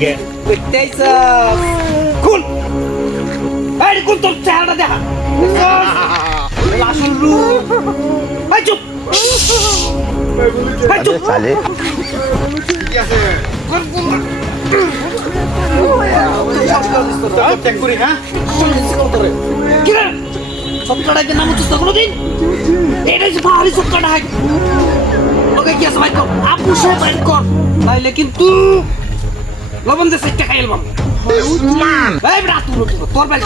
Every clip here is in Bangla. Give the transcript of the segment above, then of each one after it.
লিগে দেখতেইছ কুল এই কুল তোর চেহারাটা দেখা আসল রূপ এই চুপ এই চুপ সালে কি আছে চেক করি হ্যাঁ কি রে সবকটাকে নাম উচ্চ কোনদিন এটা যে ভারী সবকটা হয় ওকে কি আছে ভাই কর আপু সে ভাই কর তাইলে কিন্তু লবণ দে সেটা খাইল বাম এই ব্রা তুই তোর ভাই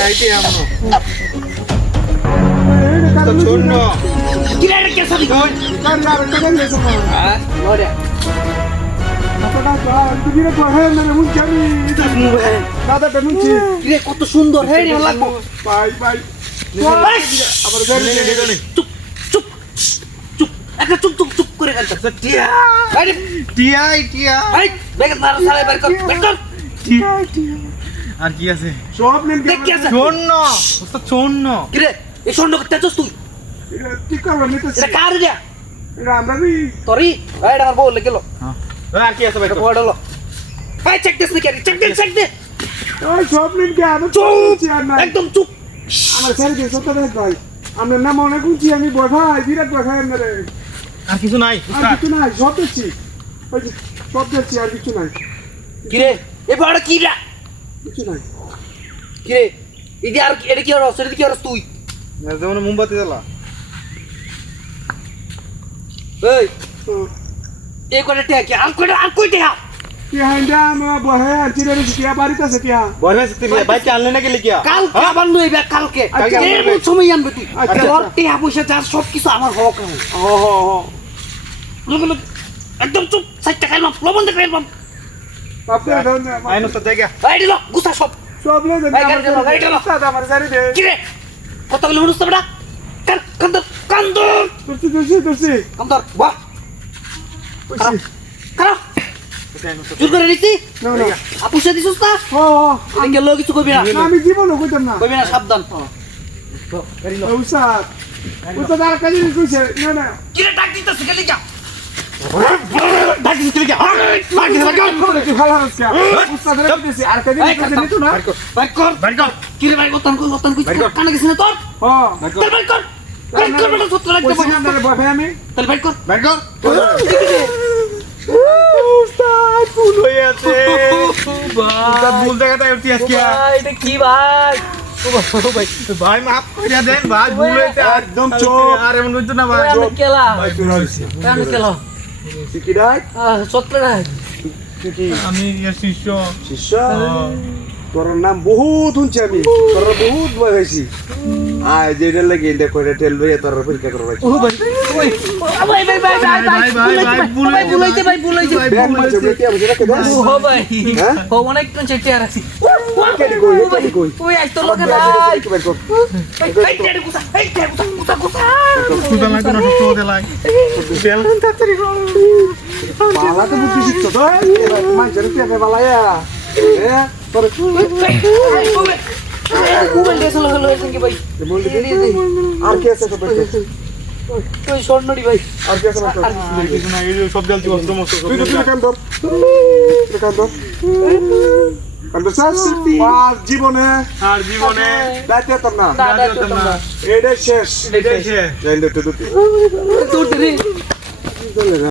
আইতে আমনো তো শূন্য কি রে কে সাদি হ্যাঁ ওরে রে কত সুন্দর হে রে লাগবো চুপ চুপ চুপ একটা চুপ চুপ চুপ করে গেল টিয়া আরে টিয়াই টিয়া এই বেগে মার সালে বের কর বের কর টিয়াই টিয়া আর কি আছে সব নেন দেখ কি আছে শূন্য ওস্তাদ শূন্য কি রে এই স্বর্ণ করতে চাস তুই কি করব নিতেছি এটা কার রে এটা আমরা বি তোরই এটা আমার বউ লেগেলো হ্যাঁ আর কি আছে ভাই এটা বড় হলো এই চেক দিস নাকি চেক দে ওই সব নেন কি আমি চুপ চেয়ার না একদম চুপ আমার ছেড়ে দিয়ে সত্য দেখ ভাই আমরা নাম অনেক উঁচি আমি বয় ভাই বিরাট বয় ভাই আমরা আর কিছু নাই আর কিছু নাই সব দেখছি ওই যে সব দেখছি আর কিছু নাই কি রে এ বড় কি রে কিছু নাই কি রে ইদি আর এটা কি হলো সেটা কি হলো তুই যেমন মোমবাতি জ্বালা এই তো এই করে টেকে আর কই টেকা কি হাইন্দা আমার বয় ভাই আর চিরে কি বাড়িতে আছে কি বলবে সিটি বাইক আনলে নাকি লিখিয়া কালকে আবার লইবে কালকে আচ্ছা, এর মধ্যে সময় আনবে তুই আচ্ছা, তোর আচ্ছা। টেহা পয়সা যা সব কিছু আমার হক আছে ও হো হো লোক একদম চুপ সাইডটা খাইলাম লবণ দে খাইলাম আপনি আইন ওস্তাদ দেখা এই দিল গুছা সব সব লে দেন এই গাড়ি চালাও। আমার ছেড়ে দে কি রে কত গুলো মানুষ তো বেটা কান্দর তুই কান্দর বাহ বুঝছি খারাপ জোর করে নিছি না না আপু সে দিছস না ও আমি গেল কিছু কইবি না আমি জীবনও কইতাম না কইবি না সাবধান উস্তাদ উস্তাদ আর কাজে কইছে না না কি রে ডাক দিতেছ গেলি যা ডাক দিতে লিখিয়া ডাক দিতে লিখিয়া খবর কি ভালো হচ্ছে উস্তাদ রে দিতেছি আর কাজে কইছে নিতো না বাইক কর বাইক কর কি রে ভাই গতন কই কানে গেছিস না তোর ও তোর বাইক কর বাইক কর বেটা সত্য লাগতে কইছি না রে বয় ভাই আমি তোর বাইক কর বাইক কর উস্তাদ ভুল হয়ে আছে উস্তাদ ভুল জায়গাটায় উঠি আজকে এটা কি ভাই ভাই মাফ করে দেন ভাই ভুল হয়েছে একদম চুপ। আর এমন হইতো না ভাই কেলা ভাই তুই হইছে কানে কেলা কি ডাক সত্য নাই আমি এর শিষ্য শিষ্য তোর নাম বহুত শুনছি আমি তোর বহুত ভয় হয়েছি আয় যেটা লাগে এটা করে টেল লইয়া তোর পরীক্ষা করবা ও ভাই বুলাইতে ভাই ব্যাগ মাঝে বেটি আমি যেটা কেদা ও ভাই হ্যাঁ ও অনেক কোন চেটে আর আছি কেডি কই কেডি কই ওই আজ তোর লগে ভাই ভাই কি বের কর এই তেরে গুছা এই তেরে গুছা সুদা লাগে না সুদা লাগে বেল তাড়াতাড়ি কর পালা তো বুদ্ধি শিখছো তো মাঝে তে বালায়া হ্যাঁ তোর মোবাইল দেশ হলো এসে ভাই বললি আর কি আছে তো ওই স্বর্ণড়ি ভাই আর কি আছে না কিছু না এই সব জ্বালতি অস্ত্র মস্ত তুই তো কাম ধর কাম ধর কাম ধর আর জীবনে আর জীবনে দাঁড়িয়ে যেতাম না দাদা এটাই শেষ এটাই সে যাই দেখতে তোর